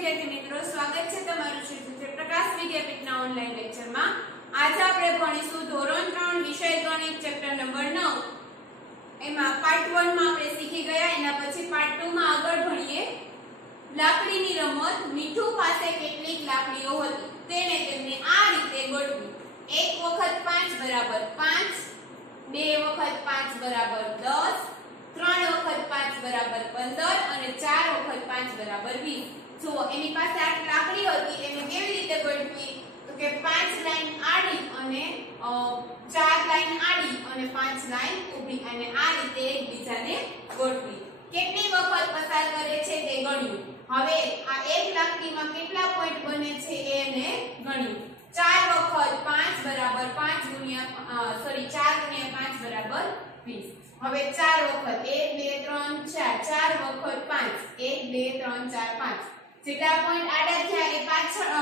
विद्यार्थी मित्रों, स्वागत है तमाરું છે પ્રકાશ વિદ્યાપીઠના ઓનલાઈન લેક્ચરમાં। આજે આપણે ભણીશું ધોરણ 3 વિષય ગણિત ચેપ્ટર નંબર 9। એમાં પાર્ટ 1 માં આપણે શીખી ગયા, એના પછી પાર્ટ 2 માં આગળ ભણીએ। લાકડીની રમત। મીઠુ પાસે કેટલીક લાકડીઓ હતી, તેણે તેમને આ રીતે ગોઠવી। 1 વખત 5 બરાબર 5, 2 વખત 5 બરાબર 10, 3 વખત 5 બરાબર 15 અને 4 વખત 5 બરાબર 20। જો એની પાસે આ લાકડી હતી, એને કેવી રીતે ગોઠવી? તો કે 5 લાઈન આડી અને 4 લાઈન આડી અને 5 લાઈન ઊભી, અને આ રીતે એકબીજાને ગોઠવી। કેટલી વખત પસાર કરે છે તે ગણ્યું। હવે આ એક લાકડીમાં કેટલા પોઈન્ટ બને છે એને ગણ્યું। 4 વખત 5 બરાબર 5 ગુણ્યા 4 ગુણ્યા 5 બરાબર 20। હવે 4 વખત 1 2 3 4, 4 વખત 5 1 2 3 4 5। જેટલા પોઈન્ટ આડા થયા એ પાછળ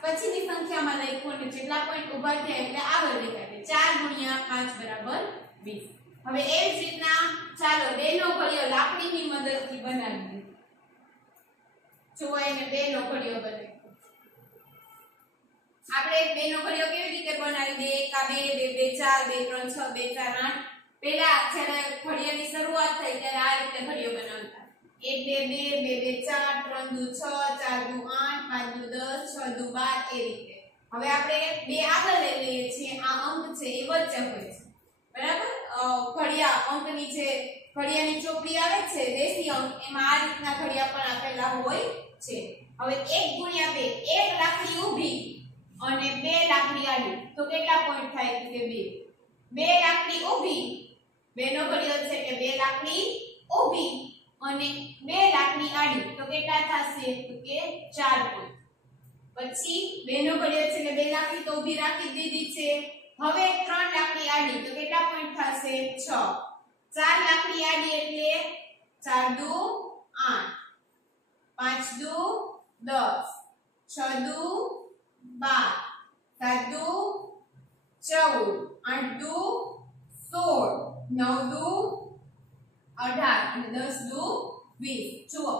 પછીની સંખ્યામાં લખ્યું, અને જેટલા પોઈન્ટ ઊભા થયા એટલે આગળ લખાય। 4 ગુણ્યા 5 બરાબર 20। હવે એ જ રીતના ચાલો બેનો ઘડિયો લાકડીની મદદથી બનાવીએ। જો એને બેનો ઘડિયો બનાવીએ। આપણે બેનો ઘડિયો કેવી રીતે બનાવી દે? 1 2 2 4 2 3 6 2 4 8। પહેલા જ્યારે ઘડિયાની શરૂઆત થઈ ત્યારે આ રીતે ઘડિયો બનાવતા। 1 2 2 2 4 3 2 6 4 2 8 5 2 10 6 2 12 એ રીતે। હવે આપણે બે આગળ લઈ લઈએ છીએ। આ અંક છે એ વચ્ચે હોય છે, બરાબર? ઘડિયા અંકની જે ઘડિયાની ચોપડી આવે છે દેશી અંક, એમાં આ રીતના ઘડિયા પણ આપેલા હોય છે। હવે 1 ગુણ્યા 2, એક લાકડી ઊભી અને બે લાકડી આડી, તો કેટલા પોઈન્ટ થાય? કે 2। બે લાકડી ઊભી, બેનો ઘડિયો છે કે બે લાકડી ઊભી અને બે લાકડી આડી, તો કેટલા થશે? તો કે 4 પોઈન્ટ। પછી બેનો ઘડિયો છે કે બે લાકડી તો ઊભી રાખી દીધી છે। હવે 3 લાકડી આડી, તો કેટલા પોઈન્ટ થશે? 6। 4 લાકડી આડી એટલે 4 2 8, 5 2 10, 6 2 12, 7 2 14, 8 2 16, 9 2 18 અને 10 2 20। જુઓ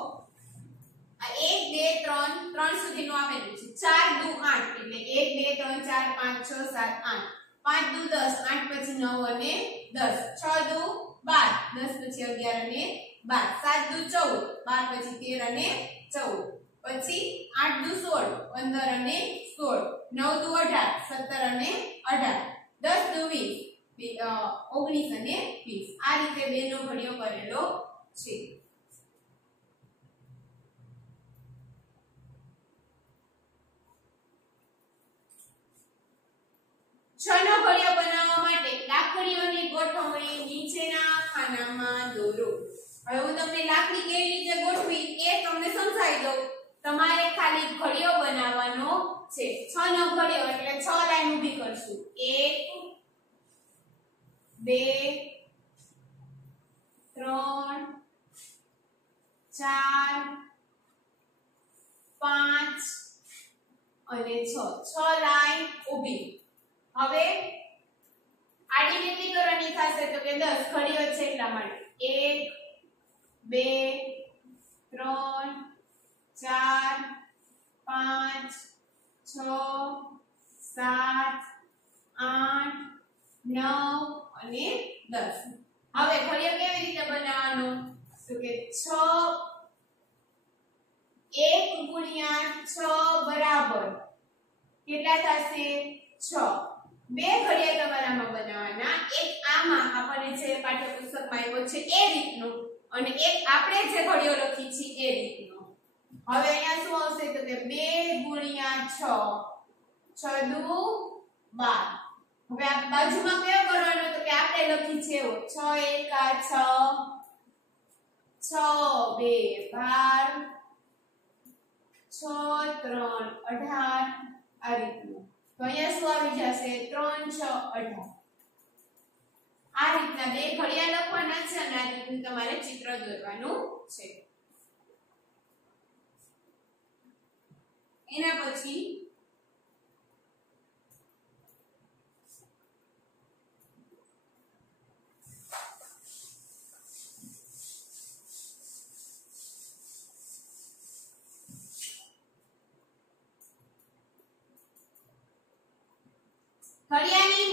આ 1 2 3 3 સુધીનું આપેલું છે। 4 2 8 એટલે 1 2 3 4 5 6 7 8, 5 2 10, 8 પછી 9 અને 10, 6 2 12, 10 પછી 11 અને 12, 7 2 14, 12 પછી 13 અને 14, પછી 8 2 16, 15 અને 16, 9 2 18, 17 અને 18, 10 2 20, 19 અને 20। આ રીતે બેનો ઘડિયો કરેલો છે। છનો ઘડિયો બનાવવા માટે લાકડીઓની ગોઠવણી નીચેના ખાનામાં દોરો। હવે હું તમને લાકડી કેવી રીતે ગોઠવી એ તમને સમજાવી દઉં। તમારે ખાલી ઘડિયો બનાવવાનો છે। છનો ઘડિયો એટલે 6 લાઈન ઊભી કરશું। 1 2 3 4 5 અને 6 લાઈન ઊભી। હવે આડી કેટલી કરવાની થશે? તો કે 10 ઘડિયો છે એટલા માટે 1 2 3 4 5 6 7 8 9 અને 10। હવે ઘડિયો કેવી રીતે બનાવવાનો? તો કે 6 1 ગુણ્યા 6 બરાબર કેટલા થશે? 6। બે ઘડિયા તમારામાં બનાવવાના। એક આમાં આપણને જે પાઠ્યપુસ્તકમાં આવ્યો છે એ રીતનો, અને એક આપણે જે ઘડિયો લખી છે એ રીતનો। હવે અહીંયા શું આવશે? તો કે 2 ગુણ્યા 6, 6 દુ 12। હવે આ બાજુમાં કેવો કરવાનો? તો કે આપણે લખી છે એવો 6 એકા 6, 6 2 12, 6 3 18, આ રીતનું। તો અહીંયા શું આવી જશે? 3 6 18। આ રીતના બે ઘડિયા લખવાના છે અને આ રીતનું તમારે ચિત્ર દોરવાનું છે। એના પછી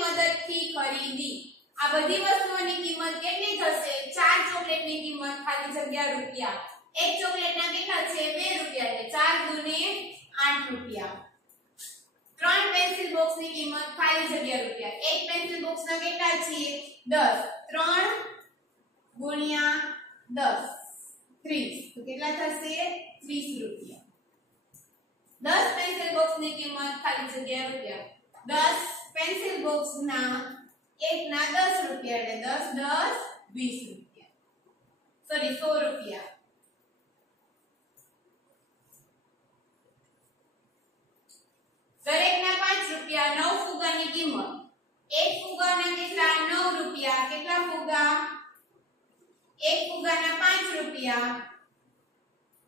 મદદથી ખરીદી। આ બધી વસ્તુઓની કિંમત કેટલી થશે? 4 ચોકલેટની કિંમત ખાલી જગ્યા રૂપિયા। એક ચોકલેટના કેટલા છે? 2 રૂપિયા એટલે 4 દુને 8 રૂપિયા। 3 પેન્સિલ બોક્સની કિંમત ખાલી જગ્યા રૂપિયા। એક પેન્સિલ બોક્સના કેટલા છે? 10। 3 ગુણ્યા 10 30 તો કેટલા થશે? 30 રૂપિયા। 10 પેન્સિલ બોક્સની કિંમત ખાલી જગ્યા રૂપિયા। 10 પેન્સિલ બોક્સના એકના 10 રૂપિયા એટલે 10 10 20 રૂપિયા, સોરી 100 રૂપિયા। દરેકના 5 રૂપિયા। 9 ફુગાની કિંમત, એક ફુગાના કેટલા? 9 રૂપિયા। કેટલા ફુગા? એક ફુગાના 5 રૂપિયા।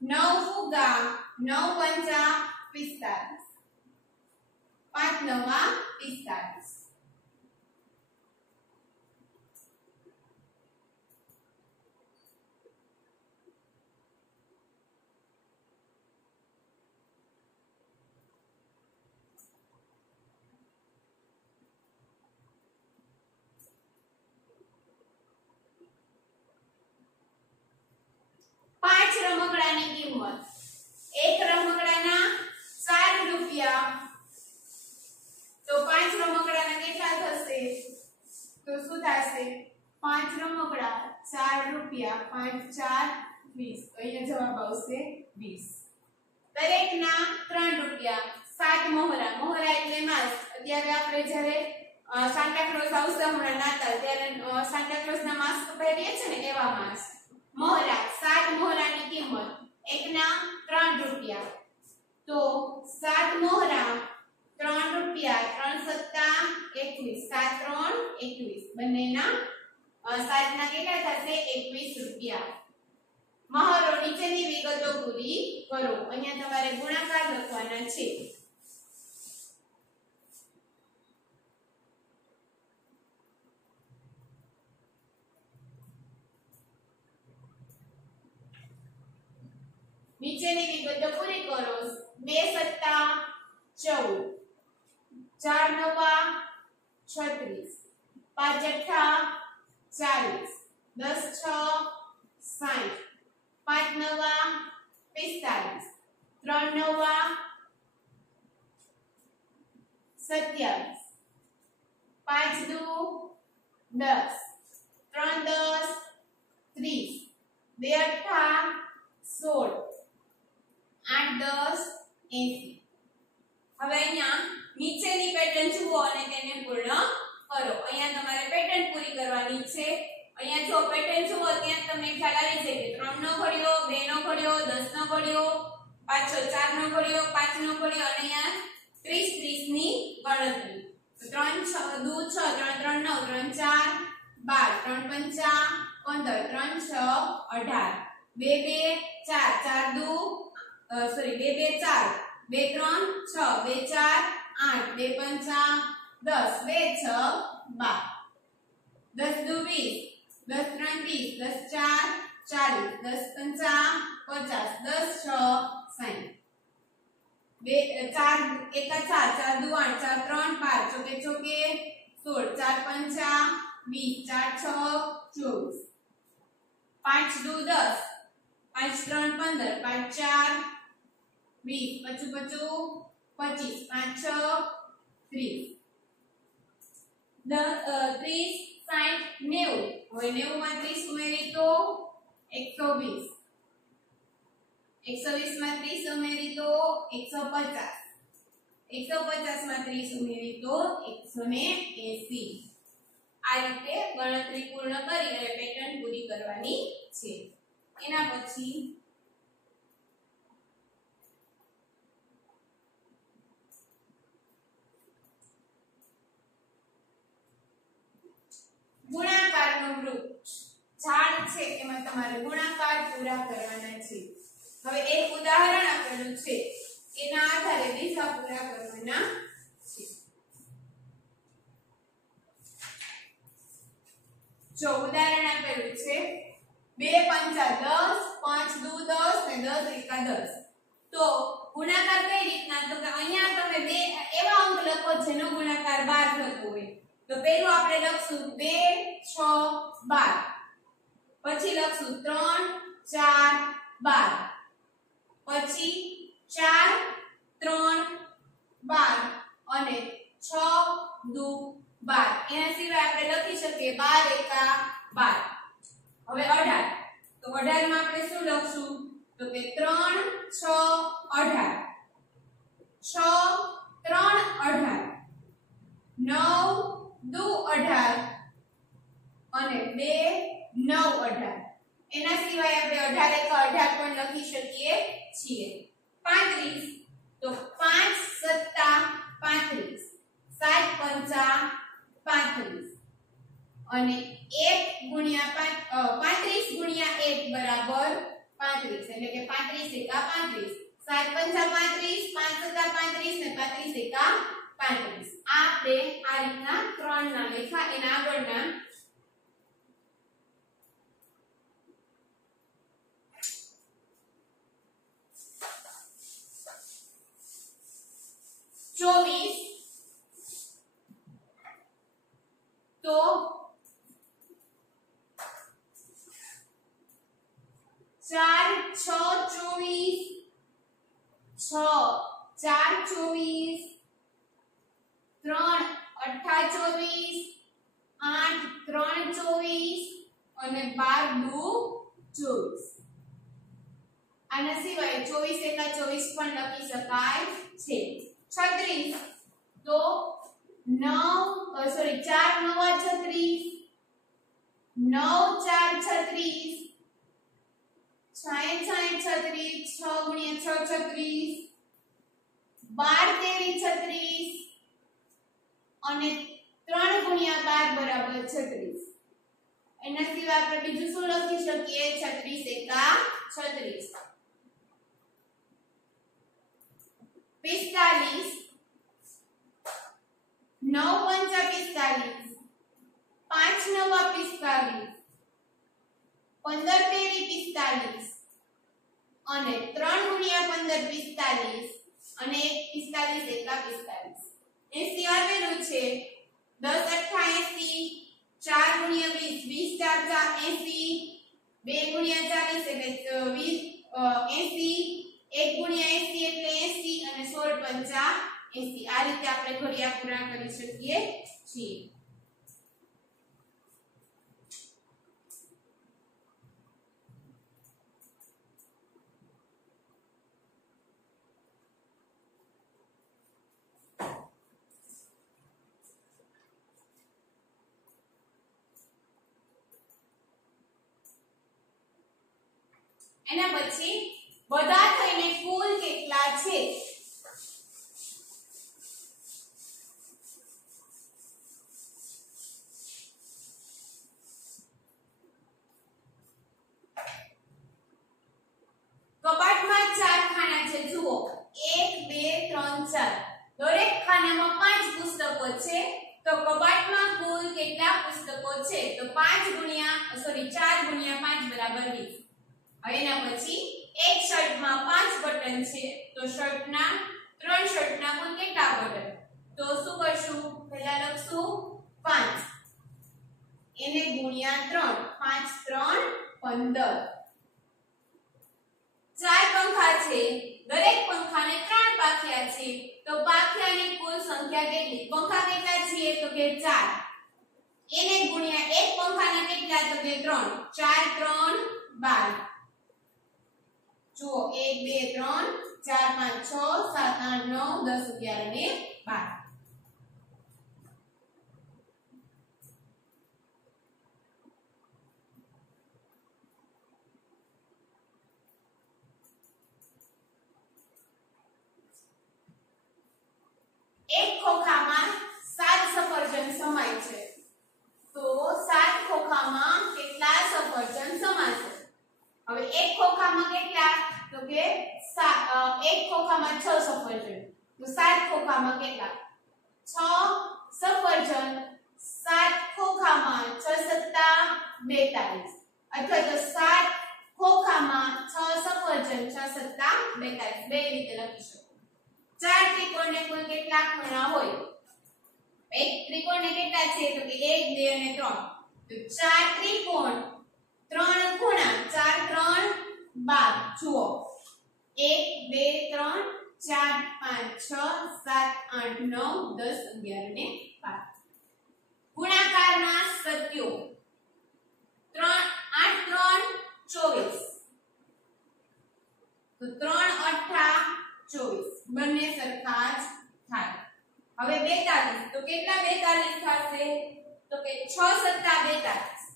9 ફુગા 9 પંચા 45, 5 નવા 45। રમકડાની કિંમત, એક રમકડાના 4 રૂપિયા તો 5 રમકડાના કેટલા થશે? તો શું થશે? 5 રમકડા 4 રૂપિયા 5 4 20 તો અહીંયા જવાબ આવશે 20। દરેકના 3 રૂપિયા। 7 મોહરા, મોહરા એટલે માસ્ક। અત્યારે આપણે જ્યારે સાન્ટા ક્લોઝ આવશે હમણાં નાતાલ ત્યારે સાન્ટા ક્લોઝના માસ્ક પહેરીએ છે ને એવા માસ્ક। મોહરા 7 મોહરાની કિંમત, એકના 3 રૂપિયા તો 7 મોહરા 3 રૂપિયા 3 સત્તા 21, 7 3 21 બંનેના 7 ના કેટલા થશે? 21 રૂપિયા। મહોરો નીચેની વિગતો પૂરી કરો। અહીંયા તમારે ગુણાકાર લખવાના છે। નીચેની વિગતો પૂરી કરો। 2 સત્તા 14, 4 નવા 36, 5 અઠ્ઠા 40, 10 6 60, 5 નવા 45, 3 નવા 27, 5 દુ 10, 3 10 30, 2 અઠ્ઠા 16, 8 10 80। હવે અહીંયા નીચેની પેટર્ન જુઓ અને તેને પૂર્ણ કરો। અહીંયા તમારે પેટર્ન પૂરી કરવાની છે। અહીંયા જો પેટર્ન જુઓ ત્યાં તમને ખ્યાલ આવી જાય કે 3 નો ઘડિયો, 2 નો ઘડિયો, 10 નો ઘડિયો, પાછો 4 નો ઘડિયો, 5 નો ઘડિયો અને અહીંયા 30 30 ની ગણતરી। 3 6 દુ 6 3 3 9 3 4 12 3 પંચા 15 3 6 18 2 2 4 4 દુ સોરી 2 2 4 2 3 6 2 4 8 2 પંચા 10 2 6 12 10 દુ 20 10 3 30 10 4 40 10 પંચા 50 10 6 60 2 4 1 4 4 દુ 8 4 3 12 ચોકે ચોકે 16 4 પંચા 20 4 6 24 5 દુ 10 5 3 15 5 4 20 પચું પચું 25 5 6 30 30 60 90 હવે 90 માં 30 ઉમેરી તો 120 120 માં 30 ઉમેરી તો 150 150 માં 30 ઉમેરી તો 180। આ રીતે ગણતરી પૂર્ણ કરી અને પેટર્ન પૂરી કરવાની છે। એના પછી ગુણાકારનું વૃક્ષ ઝાડ છે એમાં તમારે ગુણાકાર પૂરા કરવાના છે। હવે એક ઉદાહરણ આપેલું છે એના આધારે બીજા પૂરા કરવાના છે। જો ઉદાહરણ આપેલું છે 2 પંચા 10, 5 દુ 10 ને 10 એકા 10 તો ગુણાકાર કઈ રીતના? તો કે અહીંયા તમે બે એવા અંક લખો જેનો ગુણાકાર 12 થતો હોય। તો પહેલું આપણે લખશું 2 6 12 પછી લખશું 3 4 12 પછી 4 3 12 અને 6 2 12 એના સિવાય આપણે લખી શકીએ 12 એકા 12 હવે 18 તો 18 માં આપણે શું લખશું તો કે 3 6 18 6 3 18 9 2 18 અને 2 9 18 એના સિવાય આપણે 18 એકા 18 પણ લખી શકીએ છીએ 35 તો 5 સત્તા 35 7 પંચા 35 અને 1 ગુણ્યા 35 ગુણ્યા 1 બરાબર 35 એટલે કે 35 એકા 35 7 પંચા 35 5 સત્તા 35 ને 35 એકા 35 આપણે આ રીતના 3 ના લેખા એના આગળના ચોવીસ તો 4 6 24 6 4 24 3 8 24 8 3 24 અને 12 2 24 આના સિવાય 24 એકા 24 પણ લખી શકાય છે 36 તો 9 સોરી 4 9 36 9 4 36 6 36 6 ગુણ્યા 6 36 12 13 36 અને 3 ગુણ્યા 12 બરાબર 36 એના સિવાય આપણે બીજું શું લખી શકીએ 36 એકા 36 45 9 પંચા 45 5 નવા 45 15 તેરી 45 અને 3 ગુણ્યા 15 45 અને 45 એકા 45 80 આવેલું છે 10 88 4 ગુણ્યા 20 20 4 80 2 ગુણ્યા 40 એટલે 20 80 1 ગુણ્યા 80 એટલે 80 અને 16 પંચા 80 આ રીતે આપણે ઘડિયા પૂરા કરી શકીએ છીએ એના પછી બધા થઈને કુલ કેટલા છે કબાટમાં 4 ખાના છે જુઓ 1 2 3 4 દરેક ખાનામાં 5 પુસ્તકો છે તો કબાટમાં કુલ કેટલા પુસ્તકો છે તો 4 ગુણ્યા 5 બરાબર 20 હવે એના પછી એક શર્ટમાં 5 બટન છે તો શર્ટના 3 શર્ટના કુલ કેટલા બટન તો શું કરશું પહેલા લખશું 5 એને ગુણ્યા 3 5 3 15 4 પંખા છે દરેક પંખાને 3 પાંખિયા છે તો પાંખિયાની કુલ સંખ્યા કેટલી પંખા કેટલા છે તો કે 4 એને ગુણ્યા એક પંખાના કેટલા તો કે 3 4 3 12 જુઓ 1 2 3 4 5 6 7 8 9 10 11 અને 12 એક ખોખામાં 7 સફરજન સમાય છે તો 7 ખોખામાં કેટલા સફરજન સમાશે હવે એક ખોખામાં કેટલા તો કે એક ખોખામાં 6 સફરજન તો 7 ખોખામાં કેટલા 6 સફરજન 7 ખોખામાં 6 સત્તા 42 અથવા તો 7 ખોખામાં 6 સફરજન 6 સત્તા 42 બે રીતે લખી શકો 4 ત્રિકોણને કુલ કેટલા ખૂણા હોય એક ત્રિકોણ ને કેટલા છે તો કે 1 2 અને 3 તો 4 ત્રિકોણ 3 ખૂણા 4 3 12 જુઓ 1 2 3 4 5 6 7 8 9 10 11 અને 12 ગુણાકારના સત્યો 3 8 3 24 તો 3 8 24 બંને સરખા જ થાય હવે 42 તો કેટલા 42 થશે તો કે 6 સત્તા 42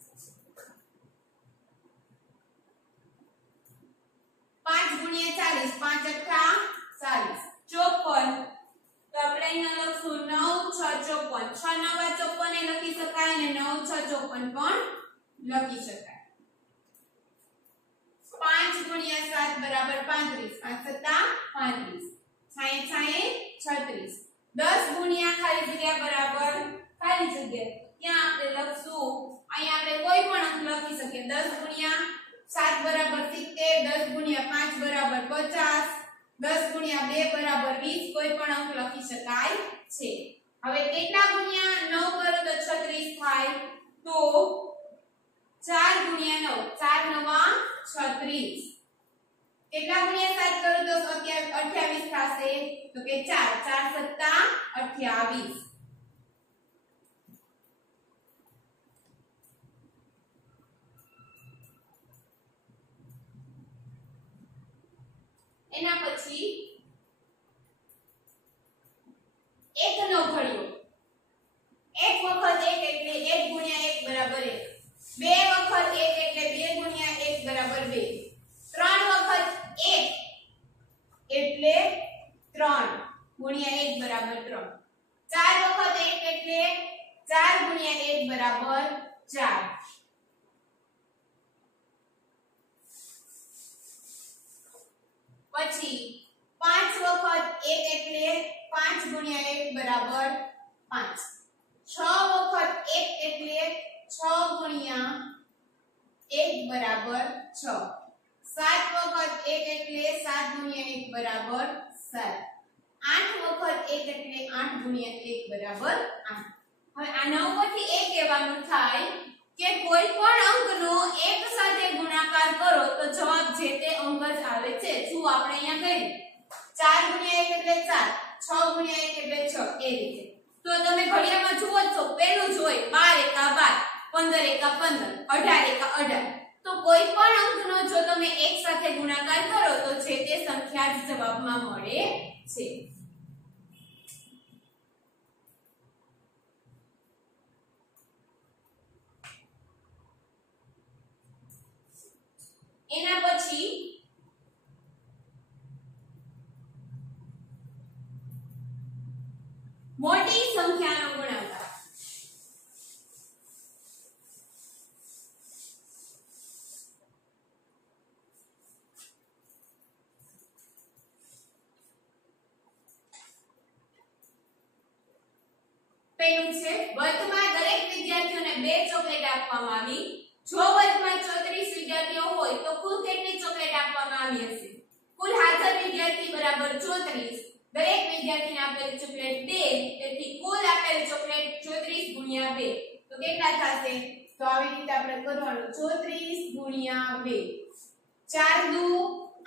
5 ગુણ્યા 40 5 અઠ્ઠા 40 54 તો આપણે અહીંયા લખશું 9 6 54 6 નવા 54 એ લખી શકાય અને 9 6 54 પણ લખી શકાય 5 ગુણ્યા 7 બરાબર 35 5 સત્તા 35 36 10 ગુણ્યા ખાલી જગ્યા બરાબર ખાલી જગ્યા ત્યાં આપણે લખશું અહીંયા આપણે કોઈ પણ અંક લખી શકીએ 10 ગુણ્યા 7 બરાબર 70 10 ગુણ્યા 5 બરાબર 50 10 ગુણ્યા 2 બરાબર 20 કોઈ પણ અંક લખી શકાય છે હવે કેટલા ગુણ્યા 9 કરો તો 36 થાય તો 4 ગુણ્યા 9 4 નવા 36 કેટલા ગુણ્યા 7 કરો તો 28 થશે તો કે 4 4 સત્તા 28 એના પછી 1 નો ઘડિયો 1 વખત 1 એટલે 1 ગુણ્યા 1 બરાબર 1 2 વખત 1 એટલે 2 ગુણ્યા 1 બરાબર 2 3 વખત 1 એટલે 3 ગુણ્યા 1 બરાબર 3 4 વખત 1 એટલે 4 ગુણ્યા 1 બરાબર 4 પછી 5 વખત 1 એટલે 5 ગુણ્યા 1 બરાબર 5 6 વખત 1 એટલે 6 ગુણ્યા 1 બરાબર 6 7 વખત 1 એટલે 7 ગુણ્યા 1 બરાબર 7 8 વખત 1 એટલે 8 ગુણ્યા 1 બરાબર 8 હવે આ 9 પરથી એ કહેવાનું થાય કે કોઈ પણ અંકનો 1 સાથે ગુણાકાર કરો તો જવાબ જે તે અંક જ આવે છે શું આપણે અહીંયા કહ્યું 4 ગુણ્યા 1 એટલે 4 6 ગુણ્યા 1 એટલે 6 એ રીતે તો તમે ઘડિયાળમાં જુઓ છો પહેલું જ હોય 12 એકા 12 15 એકા 15 18 એકા 18 તો કોઈ પણ અંકનો જો તમે 1 સાથે ગુણાકાર કરો તો છે તે સંખ્યા જ જવાબમાં મળે છે એના પછી મોટી સંખ્યાનો ગુણાકાર પેલું છે વર્ગમાં દરેક વિદ્યાર્થીઓને 2 ચોકલેટ આપવામાં આવી જો વર્ગમાં 34 વિદ્યાર્થીઓ હોય તો કુલ કેટલી ચોકલેટ આપવામાં આવી હશે કુલ હાજર વિદ્યાર્થી બરાબર 34 દરેક વિદ્યાર્થીને આપેલી ચોકલેટ 2 તેથી કુલ આપેલી ચોકલેટ 34 ગુણ્યા 2 તો કેટલા થશે તો આવી રીતે આપણે કરવાનું 34 ગુણ્યા 2 4 દુ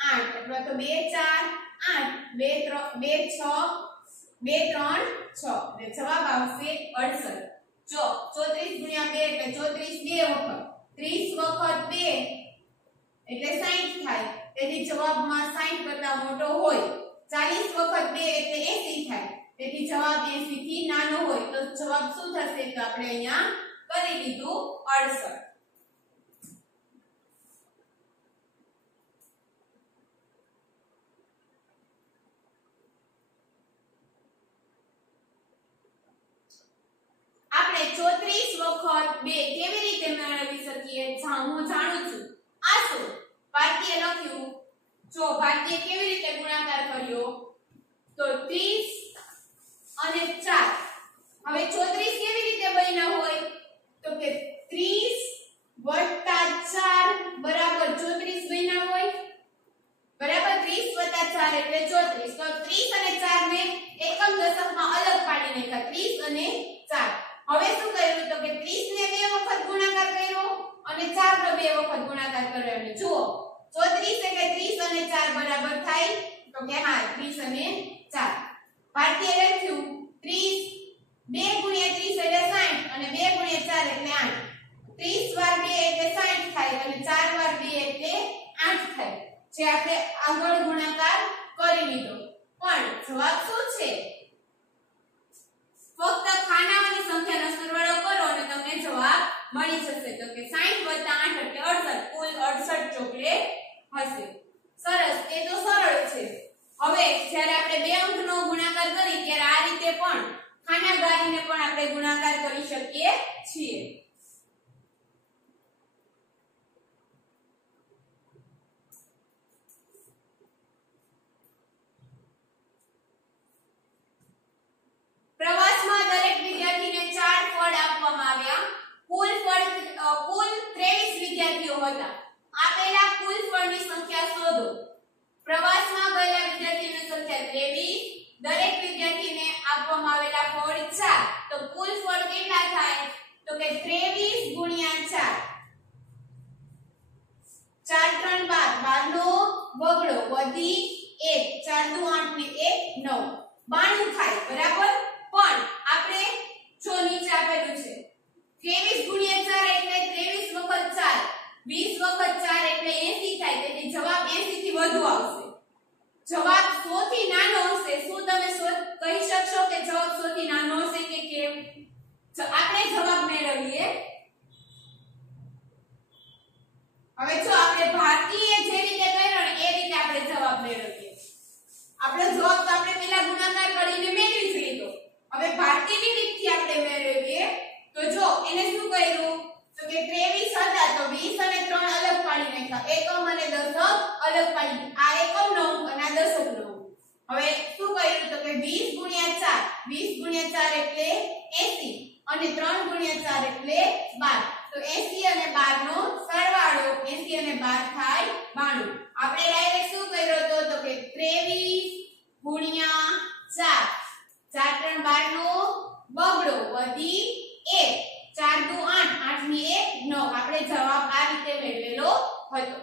8 અથવા તો 2 4 8 2 6 2 3 6 એટલે જવાબ આવશે 68 જો 34 ગુણ્યા 2 એટલે 34 બે વખત 30 વખત 2 એટલે 60 થાય તેથી જવાબમાં 60 કરતા મોટો હોય 40 વખત 2 એટલે 80 થાય તેથી જવાબ 80 થી નાનો હોય તો જવાબ શું થશે તો આપણે અહીંયા કરી દીધું 68 આપણે 34 વખત 2 કેવી રીતે મેળવી શકીએ હું જાણું છું આ શું ભારતીય લખ્યું જો ભારતીય કેવી રીતે ગુણાકાર કર્યો તો 30 અને 4 હવે 34 કેવી રીતે બન્યા હોય તો કે 30 4 બરાબર 34 બન્યા હોય બરાબર 30 4 એટલે 34 તો 30 અને 4 ને એકમ દશકમાં અલગ પાડી નાખ્યા 30 અને કે હા 30 અને 4 ભારતીય લખ્યું 30 2 ગુણ્યા 30 એટલે 60 અને 2 ગુણ્યા 4 એટલે 8 30 વાર 2 એટલે 60 થાય અને 4 વાર 2 એટલે 8 થાય જે આપણે આગળ ગુણાકાર કરી લીધો પણ જવાબ શું છે ફક્ત ખાનાઓની સંખ્યાનો સરવાળો કરો અને તમને જવાબ મળી જશે તો કે 60 + 8 એટલે 68 કુલ 68 ચોકલેટ હશે સરસ એ તો સરળ છે હવે જ્યારે આપણે બે અંકનો ગુણાકાર કરી ત્યારે આ રીતે પણ ખાના ગાળીને પણ આપણે ગુણાકાર કરી શકીએ છીએ પ્રવાસમાં દરેક વિદ્યાર્થીને 4 ફળ આપવામાં આવ્યા કુલ 23 વિદ્યાર્થીઓ હતા આપેલા કુલ ફળની સંખ્યા શોધો પ્રવાસમાં ગયેલા વિદ્યાર્થીઓની સંખ્યા 23 દરેક વિદ્યાર્થીને આપવામાં આવેલા ફળ 4 તો કુલ ફળ કેટલા થાય તો કે 23 ગુણ્યા 4 4 3 12 નો બગડો વધી 1 4 દુ 8 ને 1 9 92 થાય બરાબર પણ આપણે જો નીચે આપેલું છે 23 ગુણ્યા 4 એટલે 23 વખત 4 20 વખત 4 એટલે 80 થાય તેથી જવાબ 80 થી વધુ આવશે જવાબ 100 થી નાનો હશે શું તમે કહી શકશો કે જવાબ 100 થી નાનો હશે કે કેમ આપણે જવાબ મેળવીએ હવે જો આપણે ભારતીય જે રીતે કર્યો ને એ રીતે આપણે જવાબ મેળવીએ આપણો જવાબ તો આપણે પહેલા ગુણાકાર કરીને મેળવી જ લીધો હવે ભારતીય રીતથી આપણે મેળવીએ તો જો એને શું કર્યું તો કે 23 હતા તો 20 અને 3 અલગ પાડી નાખ્યા એકમ અને દશક અલગ પાડી આ એકમ નો અને આ દશક નો હવે શું કર્યું તો કે 20 ગુણ્યા 4 20 ગુણ્યા 4 એટલે 80 અને 3 ગુણ્યા 4 એટલે 12 તો 80 અને 12 નો સરવાળો 80 અને 12 થાય 92 આપણે ડાયરેક્ટ શું કર્યો તો કે 23 ગુણ્યા 4 4 3 12 નો બગડો વધી 1 4 દુ 8 8 ની 1 9 આપણે જવાબ આ રીતે મેળવેલો હતો